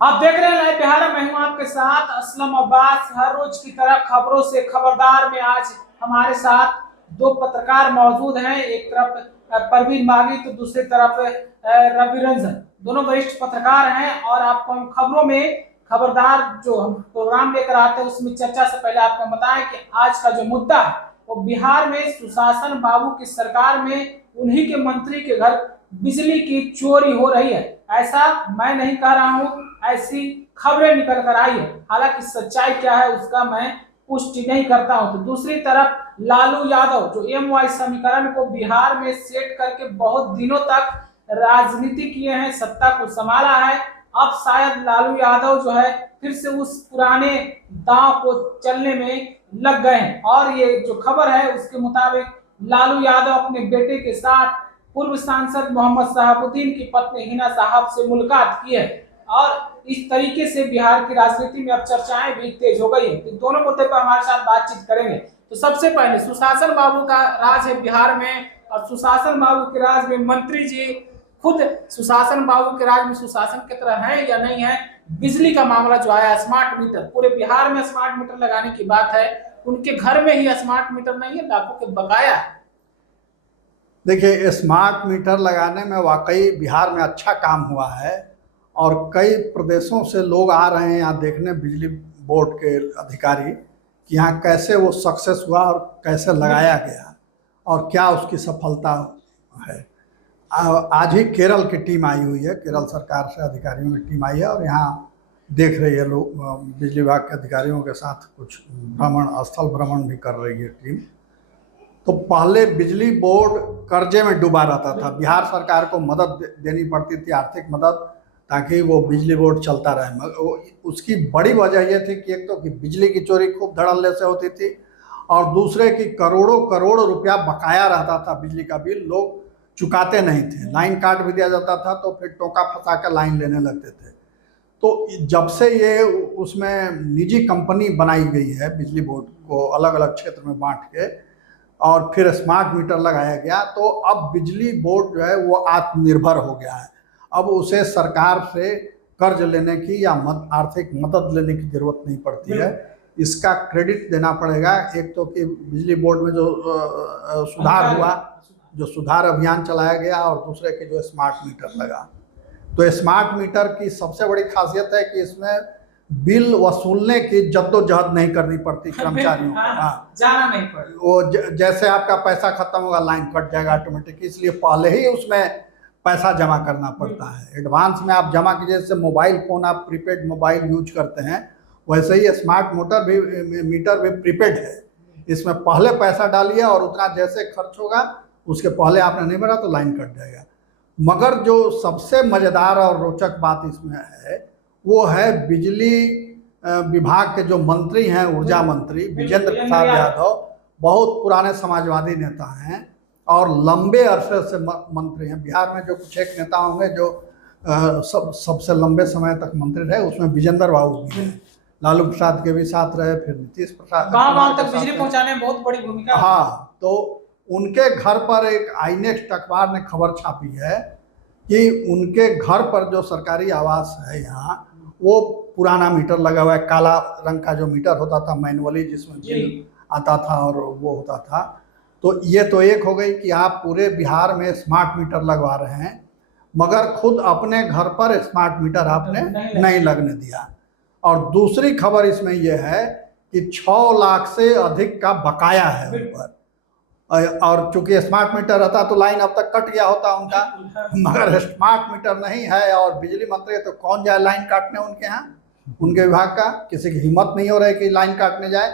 आप देख रहे हैं लाइव बिहार। मैं हूं आपके साथ असलम अब्बास। हर रोज की तरह खबरों से खबरदार में आज हमारे साथ दो पत्रकार मौजूद हैं। एक तरफ परवीन मागी तो दूसरी तरफ रवि रंजन। दोनों वरिष्ठ पत्रकार हैं और आपको हम खबरों में खबरदार जो हम प्रोग्राम लेकर आते हैं उसमें चर्चा से पहले आपको बताएं कि आज का जो मुद्दा है वो बिहार में सुशासन बाबू की सरकार में उन्हीं के मंत्री के घर बिजली की चोरी हो रही है। ऐसा मैं नहीं कह रहा हूं, ऐसी खबरें निकल कर आई है। हालांकि सच्चाई क्या है उसका मैं पुष्टि नहीं करता हूं। तो दूसरी तरफ लालू यादव जो MY समीकरण को बिहार में सेट करके बहुत दिनों तक राजनीति किए हैं, सत्ता को संभाला है, अब शायद लालू यादव जो है फिर से उस पुराने दांव को चलने में लग गए हैं। और ये जो खबर है उसके मुताबिक लालू यादव अपने बेटे के साथ पूर्व सांसद मोहम्मद शहाबुद्दीन की पत्नी हिना साहब से मुलाकात की है और इस तरीके से बिहार की राजनीति में अब चर्चाएं भी तेज हो गई है। तो दोनों मुद्दे पर हमारे साथ बातचीत करेंगे। तो सबसे पहले सुशासन बाबू का राज है बिहार में और सुशासन बाबू के राज में मंत्री जी खुद सुशासन बाबू के राज में सुशासन की तरह है या नहीं है। बिजली का मामला जो आया, स्मार्ट मीटर, पूरे बिहार में स्मार्ट मीटर लगाने की बात है, उनके घर में ही स्मार्ट मीटर नहीं है, लाखों के बकाया। देखिए, स्मार्ट मीटर लगाने में वाकई बिहार में अच्छा काम हुआ है और कई प्रदेशों से लोग आ रहे हैं यहाँ देखने, बिजली बोर्ड के अधिकारी, कि यहाँ कैसे वो सक्सेस हुआ और कैसे लगाया गया और क्या उसकी सफलता है। आज ही केरल की टीम आई हुई है, केरल सरकार से अधिकारियों की टीम आई है और यहाँ देख रही है लोग, बिजली विभाग के अधिकारियों के साथ कुछ भ्रमण, स्थल भ्रमण भी कर रही है टीम। तो पहले बिजली बोर्ड कर्जे में डूबा रहता था, बिहार सरकार को मदद देनी पड़ती थी, आर्थिक मदद, ताकि वो बिजली बोर्ड चलता रहे। उसकी बड़ी वजह यह थी कि एक तो कि बिजली की चोरी खूब धड़ल्ले से होती थी और दूसरे कि करोड़ों करोड़ रुपया बकाया रहता था, बिजली का बिल लोग चुकाते नहीं थे। लाइन काट भी दिया जाता था तो फिर टोका फंसा कर लाइन लेने लगते थे। तो जब से ये उसमें निजी कंपनी बनाई गई है, बिजली बोर्ड को अलग अलग क्षेत्र में बांट के, और फिर स्मार्ट मीटर लगाया गया, तो अब बिजली बोर्ड जो है वो आत्मनिर्भर हो गया है। अब उसे सरकार से कर्ज लेने की या आर्थिक मदद लेने की जरूरत नहीं पड़ती है। इसका क्रेडिट देना पड़ेगा, एक तो कि बिजली बोर्ड में जो सुधार हुआ, जो सुधार अभियान चलाया गया, और दूसरे कि जो स्मार्ट मीटर लगा। तो स्मार्ट मीटर की सबसे बड़ी खासियत है कि इसमें बिल वसूलने की जद्दोजहद नहीं करनी पड़ती कर्मचारियों को। हाँ, जाना नहीं पड़ेगा। वो जैसे आपका पैसा खत्म होगा लाइन कट जाएगा ऑटोमेटिक, इसलिए पहले ही उसमें पैसा जमा करना पड़ता है। एडवांस में आप जमा कीजिए, जैसे मोबाइल फ़ोन आप प्रीपेड मोबाइल यूज करते हैं, वैसे ही स्मार्ट मीटर भी प्रीपेड है। इसमें पहले पैसा डालिए और उतना जैसे खर्च होगा उसके पहले आपने नहीं भरा तो लाइन कट जाएगा। मगर जो सबसे मज़ेदार और रोचक बात इसमें है वो है बिजली विभाग के जो मंत्री हैं, ऊर्जा मंत्री विजेंद्र प्रसाद यादव, बहुत पुराने समाजवादी नेता हैं और लंबे अरसे से मंत्री हैं। बिहार में जो कुछ एक नेता होंगे जो सबसे लंबे समय तक मंत्री रहे, उसमें विजेंद्र बाबू भी हैं। लालू प्रसाद के भी साथ रहे, फिर नीतीश प्रसाद, गांव तक बिजली पहुंचाने में बहुत बड़ी भूमिका। हाँ, तो उनके घर पर एक INEXT अखबार ने खबर छापी है कि उनके घर पर जो सरकारी आवास है यहाँ, वो पुराना मीटर लगा हुआ है, काला रंग का जो मीटर होता था मैनुअली, जिसमें बिल आता था और वो होता था। तो ये तो एक हो गई कि आप पूरे बिहार में स्मार्ट मीटर लगवा रहे हैं, मगर खुद अपने घर पर स्मार्ट मीटर आपने नहीं लगने दिया। और दूसरी खबर इसमें यह है कि 6 लाख से अधिक का बकाया है उन पर, और चूंकि स्मार्ट मीटर रहता तो लाइन अब तक कट गया होता उनका, मगर स्मार्ट मीटर नहीं है और बिजली मंत्री, तो कौन जाए लाइन काटने उनके यहाँ, उनके विभाग का किसी की हिम्मत नहीं हो रही कि लाइन काटने जाए।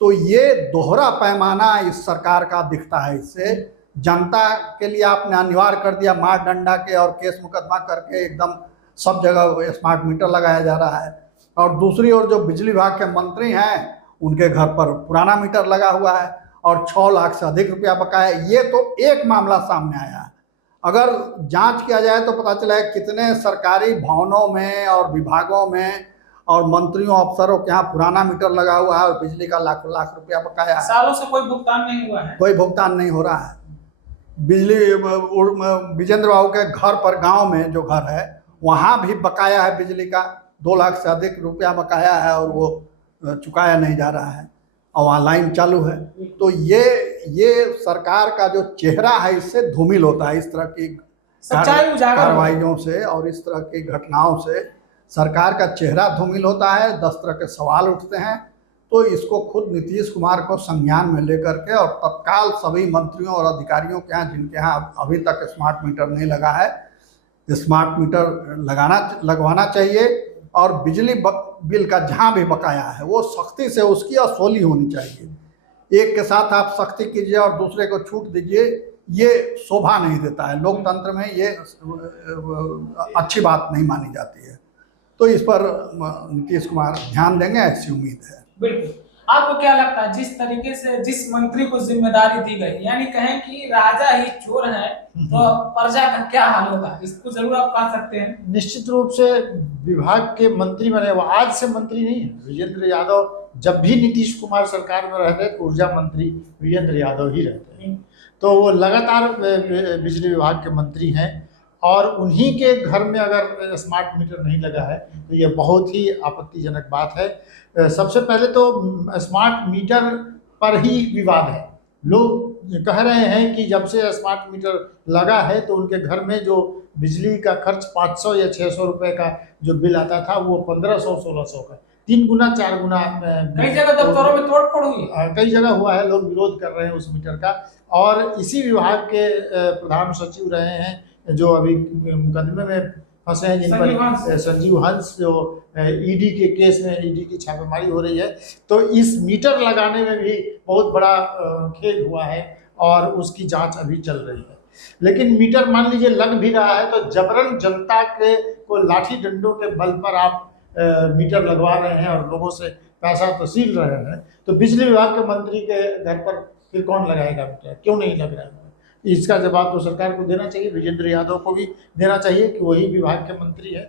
तो ये दोहरा पैमाना इस सरकार का दिखता है। इससे जनता के लिए आपने अनिवार्य कर दिया, मार डंडा के और केस मुकदमा करके एकदम सब जगह स्मार्ट मीटर लगाया जा रहा है। और दूसरी ओर जो बिजली विभाग के मंत्री हैं उनके घर पर पुराना मीटर लगा हुआ है और 6 लाख से अधिक रुपया बकाया। ये तो एक मामला सामने आया है। अगर जांच किया जाए तो पता चला है कितने सरकारी भवनों में और विभागों में और मंत्रियों अफसरों के यहाँ पुराना मीटर लगा हुआ है और बिजली का लाखों लाख रुपया बकाया है। सालों से कोई भुगतान नहीं हुआ है, कोई भुगतान नहीं हो रहा है। बिजली विजेंद्र बाबू के घर पर, गाँव में जो घर है, वहाँ भी बकाया है बिजली का, 2 लाख से अधिक रुपया बकाया है और वो चुकाया नहीं जा रहा है और वहाँ लाइन चालू है। तो ये सरकार का जो चेहरा है इससे धूमिल होता है। इस तरह की सच्चाई उजागर कार्रवाइयों से और इस तरह की घटनाओं से सरकार का चेहरा धूमिल होता है, 10 तरह के सवाल उठते हैं। तो इसको खुद नीतीश कुमार को संज्ञान में लेकर के और तत्काल सभी मंत्रियों और अधिकारियों के यहाँ जिनके यहाँ अभी तक स्मार्ट मीटर नहीं लगा है, स्मार्ट मीटर लगवाना चाहिए और बिजली बिल का जहाँ भी बकाया है वो सख्ती से उसकी वसूली होनी चाहिए। एक के साथ आप सख्ती कीजिए और दूसरे को छूट दीजिए, ये शोभा नहीं देता है। लोकतंत्र में ये अच्छी बात नहीं मानी जाती है। तो इस पर नीतीश कुमार ध्यान देंगे, ऐसी उम्मीद है। बिल्कुल। आपको क्या लगता है जिस तरीके से जिस मंत्री को जिम्मेदारी दी गई, यानी कहें कि राजा ही चोर है, तो प्रजा का क्या हाल होगा, इसको जरूर आप कह सकते हैं। निश्चित रूप से विभाग के मंत्री बने, वो आज से मंत्री नहीं है। विजेंद्र यादव जब भी नीतीश कुमार सरकार में रहते तो ऊर्जा मंत्री विजेंद्र यादव ही रहते हैं। तो वो लगातार बिजली विभाग के मंत्री हैं और उन्हीं के घर में अगर स्मार्ट मीटर नहीं लगा है तो ये बहुत ही आपत्तिजनक बात है। सबसे पहले तो स्मार्ट मीटर पर ही विवाद है। लोग कह रहे हैं कि जब से स्मार्ट मीटर लगा है तो उनके घर में जो बिजली का खर्च 500 या 600 रुपए का जो बिल आता था वो 1500-1600 का 3 गुना 4 गुना। कई जगह दफ्तरों में तोड़फोड़ हुई, कई जगह हुआ है। लोग विरोध कर रहे हैं उस मीटर का। और इसी विभाग के प्रधान सचिव रहे हैं जो अभी मुकदमे में फंसे हैं, जिन पर संजीव हंस, जो ईडी के केस में ईडी की छापेमारी हो रही है। तो इस मीटर लगाने में भी बहुत बड़ा खेद हुआ है और उसकी जांच अभी चल रही है। लेकिन मीटर मान लीजिए लग भी रहा है तो जबरन जनता के को लाठी डंडों के बल पर आप मीटर लगवा रहे हैं और लोगों से पैसा तसील रहे हैं, तो बिजली विभाग के मंत्री के घर पर फिर कौन लगाएगा मीटर, क्यों नहीं लग रहा है? इसका जवाब तो सरकार को देना चाहिए, विजेंद्र यादव को भी देना चाहिए कि वही विभाग के मंत्री है।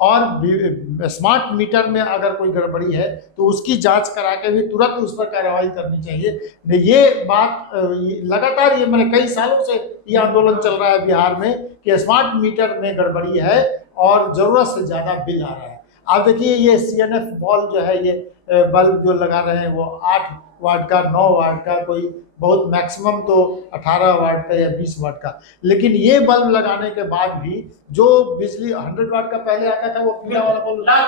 और स्मार्ट मीटर में अगर कोई गड़बड़ी है तो उसकी जांच करा के भी तुरंत उस पर कार्रवाई करनी चाहिए। ये बात लगातार, ये मैंने कई सालों से ये आंदोलन चल रहा है बिहार में कि स्मार्ट मीटर में गड़बड़ी है और ज़रूरत से ज़्यादा बिल आ रहा है। आप देखिए ये CNF बल्ब जो है, ये बल्ब जो लगा रहे हैं वो 8 वाट का, 9 वाट का, कोई बहुत मैक्सिमम तो 18 वाट का या 20 वाट का। लेकिन ये बल्ब लगाने के बाद भी जो बिजली 100 वाट का पहले आता था वो पीला वाला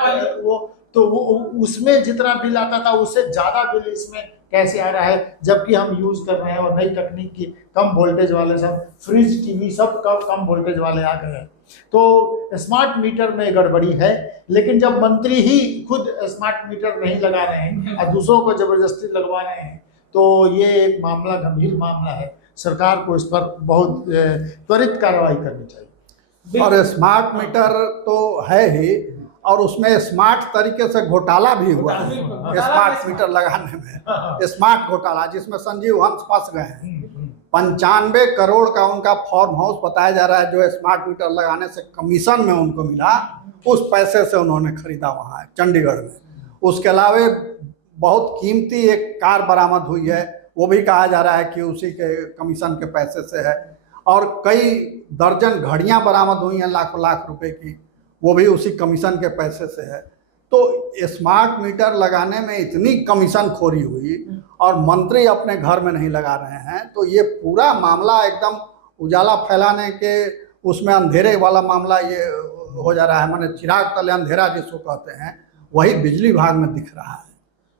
बल्ब, वो उसमें जितना बिल आता था उससे ज़्यादा बिल इसमें कैसे आ रहा है, जबकि हम यूज़ कर रहे हैं और नई तकनीक की कम वोल्टेज वाले सब फ्रिज, टीवी सब कम वोल्टेज वाले आ गए हैं। तो स्मार्ट मीटर में गड़बड़ी है। लेकिन जब मंत्री ही खुद स्मार्ट मीटर नहीं लगा रहे हैं और दूसरों को जबरदस्ती लगवा रहे हैं तो ये एक मामला, गंभीर मामला है। सरकार को इस पर बहुत त्वरित कार्रवाई करनी चाहिए। और स्मार्ट मीटर तो है ही और उसमें स्मार्ट तरीके से घोटाला भी हुआ है स्मार्ट मीटर लगाने में। स्मार्ट घोटाला जिसमें संजीव हंस फंस गए हैं। 95 करोड़ का उनका फार्म हाउस बताया जा रहा है जो स्मार्ट मीटर लगाने से कमीशन में उनको मिला, उस पैसे से उन्होंने खरीदा वहाँ चंडीगढ़ में। उसके अलावा बहुत कीमती एक कार बरामद हुई है, वो भी कहा जा रहा है कि उसी के कमीशन के पैसे से है। और कई दर्जन घड़ियां बरामद हुई हैं लाखों लाख रुपए की, वो भी उसी कमीशन के पैसे से है। तो स्मार्ट मीटर लगाने में इतनी कमीशन खोरी हुई और मंत्री अपने घर में नहीं लगा रहे हैं, तो ये पूरा मामला एकदम उजाला फैलाने के उसमें अंधेरे वाला मामला ये हो जा रहा है। माने चिराग तले अंधेरा जिसको कहते हैं, वही बिजली विभाग में दिख रहा है।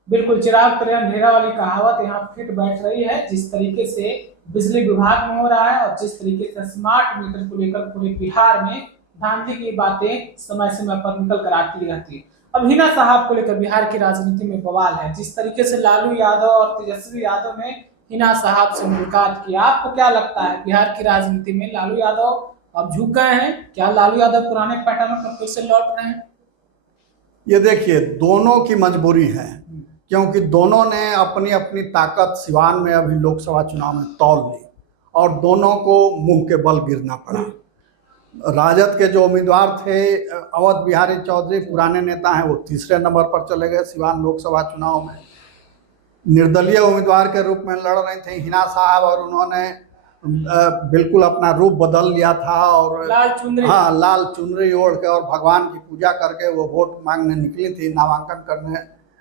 बिल्कुल, चिराग तले अंधेरा वाली कहावत यहाँ फिट बैठ रही है। जिस तरीके से बिजली विभाग में हो रहा है और जिस तरीके से स्मार्ट मीटर को लेकर पूरे बिहार में धांधली की बातें समय समय पर निकल कर आती रहती है। अब हिना साहब को लेकर बिहार की राजनीति में बवाल है। जिस तरीके से लालू यादव और तेजस्वी यादव ने हिना साहब से मुलाकात की, आपको क्या लगता है बिहार की राजनीति में लालू यादव अब झुक गए हैं? क्या लालू यादव पुराने पैटर्न पर फिर से लौट रहे हैं? ये देखिए, दोनों की मजबूरी है, क्योंकि दोनों ने अपनी अपनी ताकत सिवान में अभी लोकसभा चुनाव में तौल ली और दोनों को मुंह के बल गिरना पड़ा। राजद के जो उम्मीदवार थे अवध बिहारी चौधरी, पुराने नेता हैं, वो तीसरे नंबर पर चले गए सिवान लोकसभा चुनाव में। निर्दलीय उम्मीदवार के रूप में लड़ रही थी हिना साहब और उन्होंने बिल्कुल अपना रूप बदल लिया था और लाल चुनरी, हाँ लाल चुनरी ओढ़ के और भगवान की पूजा करके वो वोट मांगने निकली थी, नामांकन करने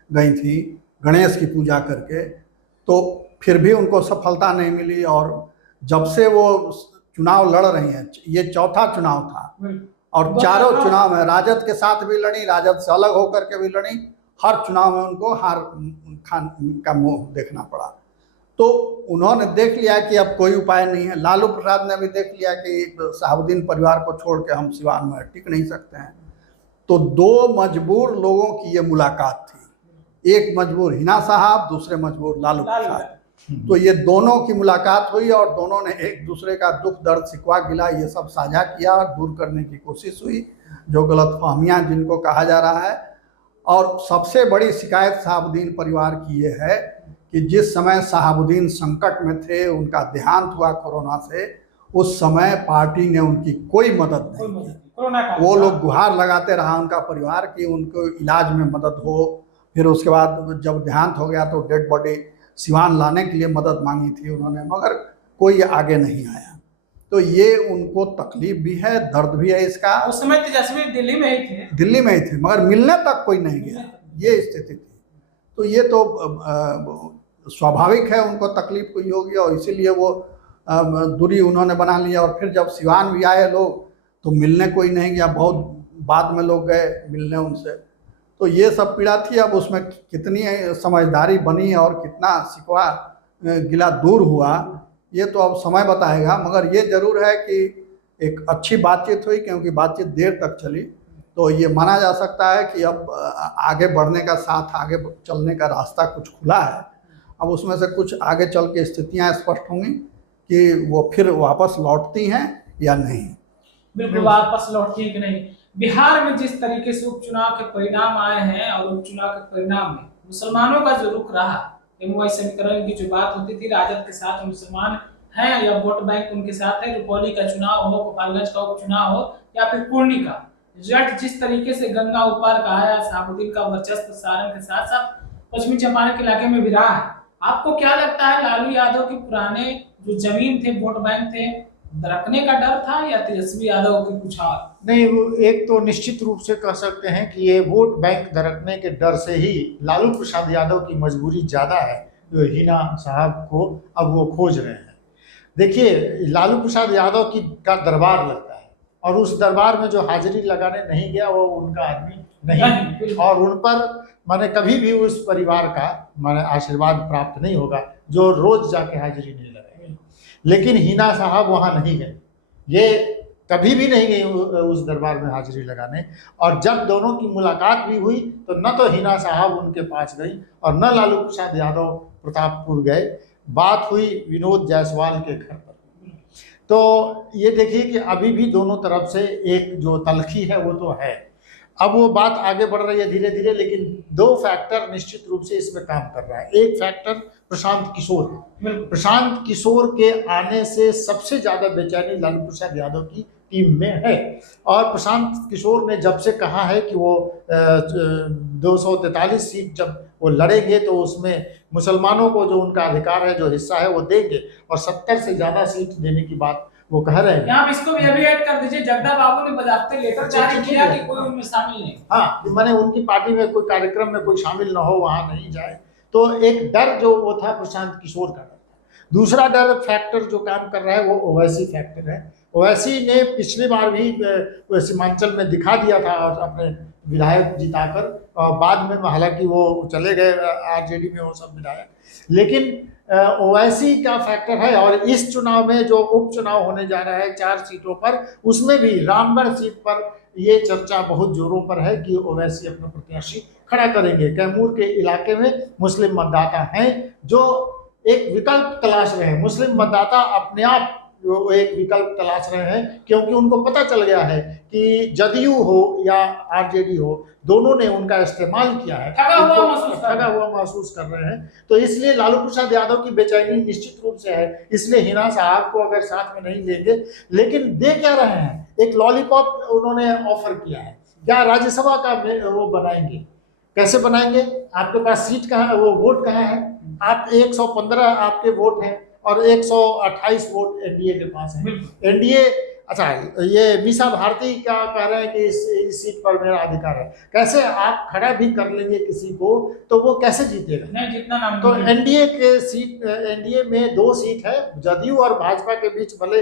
गई थी गणेश की पूजा करके। तो फिर भी उनको सफलता नहीं मिली और जब से वो चुनाव लड़ रही हैं, ये चौथा चुनाव था और चारों चुनाव में राजद के साथ भी लड़ी, राजद से अलग होकर के भी लड़ी, हर चुनाव में उनको हार खान का मुंह देखना पड़ा। तो उन्होंने देख लिया कि अब कोई उपाय नहीं है। लालू प्रसाद ने भी देख लिया कि शहाबुद्दीन परिवार को छोड़ के हम सिवान में टिक नहीं सकते हैं। तो दो मजबूर लोगों की ये मुलाकात थी, एक मजबूर हिना साहब, दूसरे मजबूर लालू प्रसाद। तो ये दोनों की मुलाकात हुई और दोनों ने एक दूसरे का दुख दर्द शिकवा गिला ये सब साझा किया और दूर करने की कोशिश हुई, जो गलतफहमियां जिनको कहा जा रहा है। और सबसे बड़ी शिकायत शहाबुद्दीन परिवार की ये है कि जिस समय शहाबुद्दीन संकट में थे, उनका देहांत हुआ कोरोना से, उस समय पार्टी ने उनकी कोई मदद नहीं की। वो लोग गुहार लगाते रहा उनका परिवार कि उनको इलाज में मदद हो। फिर उसके बाद जब देहांत हो गया तो डेड बॉडी सिवान लाने के लिए मदद मांगी थी उन्होंने, मगर कोई आगे नहीं आया। तो ये उनको तकलीफ भी है, दर्द भी है इसका। उस समय तेजस्वी दिल्ली में ही थे, दिल्ली में ही थे, मगर मिलने तक कोई नहीं गया, ये स्थिति थी। तो ये तो स्वाभाविक है, उनको तकलीफ हुई होगी और इसीलिए वो दूरी उन्होंने बना लिया। और फिर जब सिवान भी आए लोग तो मिलने कोई नहीं गया, बहुत बाद में लोग गए मिलने उनसे। तो ये सब पीड़ा थी। अब उसमें कितनी समझदारी बनी और कितना शिकवा गिला दूर हुआ ये तो अब समय बताएगा, मगर ये जरूर है कि एक अच्छी बातचीत हुई, क्योंकि बातचीत देर तक चली। तो ये माना जा सकता है कि अब आगे बढ़ने का, साथ आगे चलने का रास्ता कुछ खुला है। अब उसमें से कुछ आगे चल के स्थितियाँ स्पष्ट होंगी कि वो फिर वापस लौटती हैं या नहीं। बिल्कुल वापस लौटती है कि नहीं। बिहार में जिस तरीके से उपचुनाव के परिणाम आए हैं और उपचुनाव के परिणाम में मुसलमानों का जो रुख रहा, एमओआई समीकरण की जो बात होती थी, राजद के साथ मुसलमान हैं या वोट बैंक उनके साथ है, रुपौली का चुनाव हो, गोपालगंज का उपचुनाव हो या फिर पूर्णी का रिजल्ट जिस तरीके से गंगा ऊपर का आया, शहाबुद्दीन का वर्चस्व सारण के साथ साथ पश्चिमी चंपारण के इलाके में भी रहा है। आपको क्या लगता है, लालू यादव के पुराने जो जमीन थे, वोट बैंक थे, दरकने का डर था या तेजस्वी यादव के कुछ और? नहीं, वो एक तो निश्चित रूप से कह सकते हैं कि ये वोट बैंक दरकने के डर से ही लालू प्रसाद यादव की मजबूरी ज़्यादा है, जो हिना साहब को अब वो खोज रहे हैं। देखिए, लालू प्रसाद यादव का दरबार लगता है और उस दरबार में जो हाजिरी लगाने नहीं गया वो उनका आदमी नहीं, और उन पर माने कभी भी उस परिवार का माने आशीर्वाद प्राप्त नहीं होगा जो रोज जाके हाजिरी नहीं लगाएंगे। लेकिन हिना साहब वहाँ नहीं गए, ये कभी भी नहीं गई उस दरबार में हाजिरी लगाने। और जब दोनों की मुलाकात भी हुई तो न तो हिना साहब उनके पास गई और न लालू प्रसाद यादव प्रतापपुर गए। बात हुई विनोद जायसवाल के घर पर। तो ये देखिए कि अभी भी दोनों तरफ से एक जो तलखी है वो तो है। अब वो बात आगे बढ़ रही है धीरे धीरे, लेकिन दो फैक्टर निश्चित रूप से इसमें काम कर रहा है। एक फैक्टर प्रशांत किशोर है। प्रशांत किशोर के आने से सबसे ज़्यादा बेचैनी लालू प्रसाद यादव की टीम में है। और प्रशांत किशोर ने जब से कहा है कि वो 243 सीट जब वो लड़ेंगे तो उसमें मुसलमानों को जो उनका अधिकार है, जो हिस्सा है वो देंगे, और 70 से ज़्यादा सीट देने की बात वो कह रहे हैं। यहाँ इसको भी अभी ऐड कर दीजिए, जगदा बाबू ने बजाते लेकर जारी किया कि कोई उनमें शामिल नहीं। हाँ, मैंने उनकी पार्टी में कोई कार्यक्रम में कोई शामिल न हो, वहाँ नहीं जाए। तो एक डर जो वो था प्रशांत किशोर का डर था। दूसरा डर फैक्टर जो काम कर रहा है वो ओवैसी फैक्टर है। ओवैसी ने पिछली बार भी सीमांचल में दिखा दिया था और अपने विधायक जिताकर, और बाद में हालांकि वो चले गए आरजेडी में वो सब विधायक, लेकिन ओवैसी का फैक्टर है। और इस चुनाव में जो उपचुनाव होने जा रहा है 4 सीटों पर, उसमें भी रामगढ़ सीट पर ये चर्चा बहुत जोरों पर है कि ओवैसी अपना प्रत्याशी खड़ा करेंगे। कैमूर के इलाके में मुस्लिम मतदाता हैं जो एक विकल्प तलाश रहे हैं। मुस्लिम मतदाता अपने आप वो एक विकल्प तलाश रहे हैं, क्योंकि उनको पता चल गया है कि जदयू हो या आरजेडी हो, दोनों ने उनका इस्तेमाल किया है, ठगा हुआ महसूस कर रहे हैं। तो इसलिए लालू प्रसाद यादव की बेचैनी निश्चित रूप से है। इसलिए हिना साहब को अगर साथ में नहीं लेंगे, लेकिन दे क्या रहे हैं, एक लॉलीपॉप उन्होंने ऑफर किया है। क्या राज्यसभा का वो बनाएंगे? कैसे बनाएंगे? आपके पास सीट कहाँ है, वो वोट कहाँ है? आप 115 आपके वोट हैं, और 128 वोट एनडीए के पास है। एनडीए, अच्छा, ये मीसा भारती क्या कह रहे हैं कि इस सीट पर मेरा अधिकार है। कैसे आप खड़ा भी कर लेंगे किसी को तो वो कैसे जीतेगा? नहीं, जितना नाम तो एनडीए के सीट, एनडीए में 2 सीट है, जदयू और भाजपा के बीच भले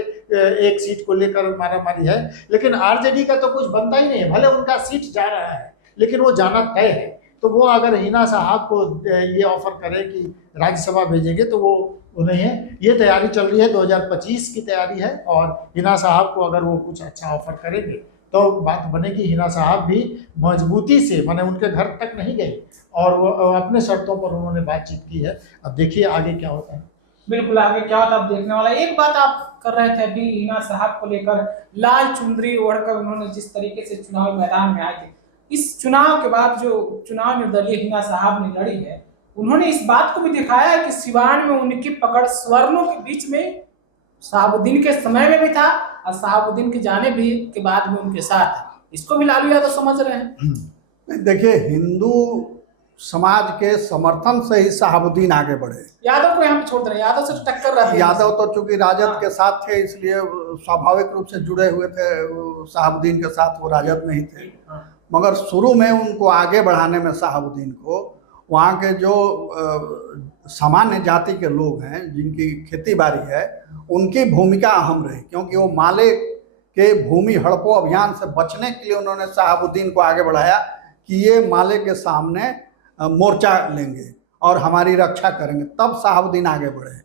एक सीट को लेकर मारामारी है, लेकिन आरजेडी का तो कुछ बनता ही नहीं है। भले उनका सीट जा रहा है लेकिन वो जाना तय है। तो वो अगर हिना साहब को ये ऑफर करे कि राज्यसभा भेजेंगे तो वो नहीं है। ये तैयारी चल रही है, 2025 की तैयारी है, और हिना साहब को अगर वो कुछ अच्छा ऑफर करेंगे तो बात बनेगी। हिना साहब भी मजबूती से, माने उनके घर तक नहीं गए और वो अपने शर्तों पर उन्होंने बातचीत की है। अब देखिए आगे क्या होता है। बिल्कुल, आगे क्या होता है अब देखने वाला। एक बात आप कर रहे थे अभी हिना साहब को लेकर, लाल चुनरी ओढ़कर उन्होंने जिस तरीके से चुनाव मैदान में आए थे, इस चुनाव के बाद जो चुनाव निर्दलीय हिना साहब ने लड़ी है, उन्होंने इस बात को भी दिखाया है कि सिवान में उनकी पकड़ सवर्णों के बीच में शहाबुद्दीन के समय में भी था और शहाबुद्दीन के जाने भी के बाद भी उनके साथ है। इसको भी लालू यादव समझ रहे हैं। देखिए, हिंदू समाज के समर्थन से ही शहाबुद्दीन आगे बढ़े। यादव को हम छोड़ रहे हैं, यादव से टक्कर रहा है। यादव तो चूंकि राजद के साथ थे इसलिए स्वाभाविक रूप से जुड़े हुए थे शहाबुद्दीन के साथ, वो राजद में ही थे। मगर शुरू में उनको आगे बढ़ाने में शहाबुद्दीन को वहाँ के जो सामान्य जाति के लोग हैं जिनकी खेती बाड़ी है, उनकी भूमिका अहम रही, क्योंकि वो माले के भूमि हड़पो अभियान से बचने के लिए उन्होंने शहाबुद्दीन को आगे बढ़ाया कि ये माले के सामने मोर्चा लेंगे और हमारी रक्षा करेंगे, तब शहाबुद्दीन आगे बढ़े।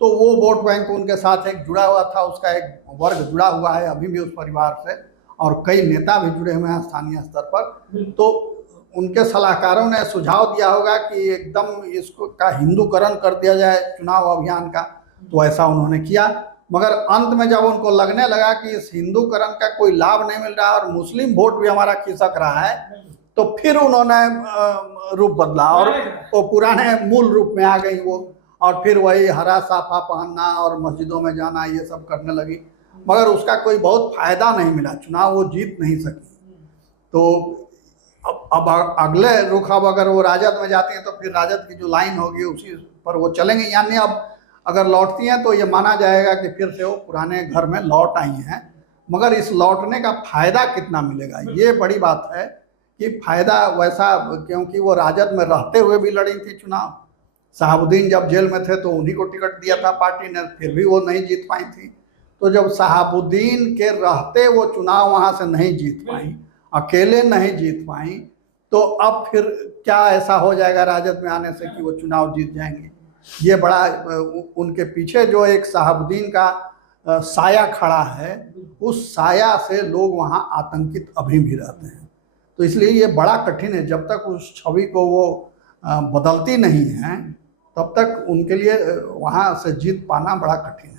तो वो वोट बैंक उनके साथ एक जुड़ा हुआ था, उसका एक वर्ग जुड़ा हुआ है अभी भी उस परिवार से, और कई नेता भी जुड़े हुए हैं स्थानीय स्तर पर। तो उनके सलाहकारों ने सुझाव दिया होगा कि एकदम इसको का हिंदूकरण कर दिया जाए चुनाव अभियान का, तो ऐसा उन्होंने किया। मगर अंत में जब उनको लगने लगा कि इस हिंदूकरण का कोई लाभ नहीं मिल रहा और मुस्लिम वोट भी हमारा खिसक रहा है, तो फिर उन्होंने रूप बदला और वो पुराने मूल रूप में आ गई वो, और फिर वही हरा साफा पहनना और मस्जिदों में जाना ये सब करने लगी। मगर उसका कोई बहुत फायदा नहीं मिला, चुनाव वो जीत नहीं सकी। तो अब अगले रुख, अब अगर वो राजद में जाती हैं तो फिर राजद की जो लाइन होगी उसी पर वो चलेंगे, यानी अब अगर लौटती हैं तो ये माना जाएगा कि फिर से वो पुराने घर में लौट आई हैं। मगर इस लौटने का फायदा कितना मिलेगा, ये बड़ी बात है कि फायदा वैसा, क्योंकि वो राजद में रहते हुए भी लड़ी थी चुनाव। शहाबुद्दीन जब जेल में थे तो उन्हीं को टिकट दिया था पार्टी ने, फिर भी वो नहीं जीत पाई थी। तो जब शहाबुद्दीन के रहते वो चुनाव वहाँ से नहीं जीत पाई, अकेले नहीं जीत पाई, तो अब फिर क्या ऐसा हो जाएगा राजद में आने से कि वो चुनाव जीत जाएंगे। ये बड़ा उनके पीछे जो एक शहाबुद्दीन का साया खड़ा है, उस साया से लोग वहाँ आतंकित अभी भी रहते हैं। तो इसलिए ये बड़ा कठिन है, जब तक उस छवि को वो बदलती नहीं है तब तक उनके लिए वहाँ से जीत पाना बड़ा कठिन है।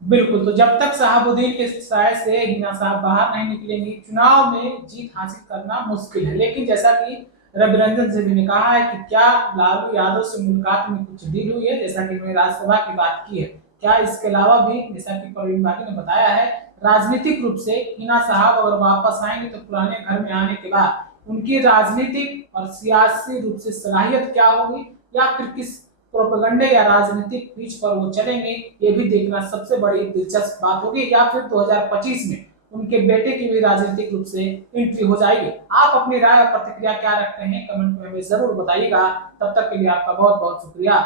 बिल्कुल, तो जब तक शहाबुद्दीन के साय से हिना साहब बाहर नहीं निकलेंगी, चुनाव में जीत हासिल करना मुश्किल है। लेकिन जैसा कि रवि रंजन से भी ने कहा है कि क्या लालू यादव से मुलाकात में कुछ डील हुई है, जैसा कि उन्होंने राज्यसभा की बात की है, क्या इसके अलावा भी, जैसा कि प्रवीण बागी ने बताया है, राजनीतिक रूप से हिना साहब अगर वापस आएंगे तो पुराने घर में आने के बाद उनकी राजनीतिक और सियासी रूप से सलाहियत क्या होगी, या फिर किस प्रोपेगेंडे या राजनीतिक पीच पर वो चलेंगे, ये भी देखना सबसे बड़ी दिलचस्प बात होगी। या फिर 2025 में उनके बेटे की भी राजनीतिक रूप से एंट्री हो जाएगी। आप अपनी राय और प्रतिक्रिया क्या रखते हैं कमेंट में हमें जरूर बताइएगा। तब तक के लिए आपका बहुत बहुत शुक्रिया।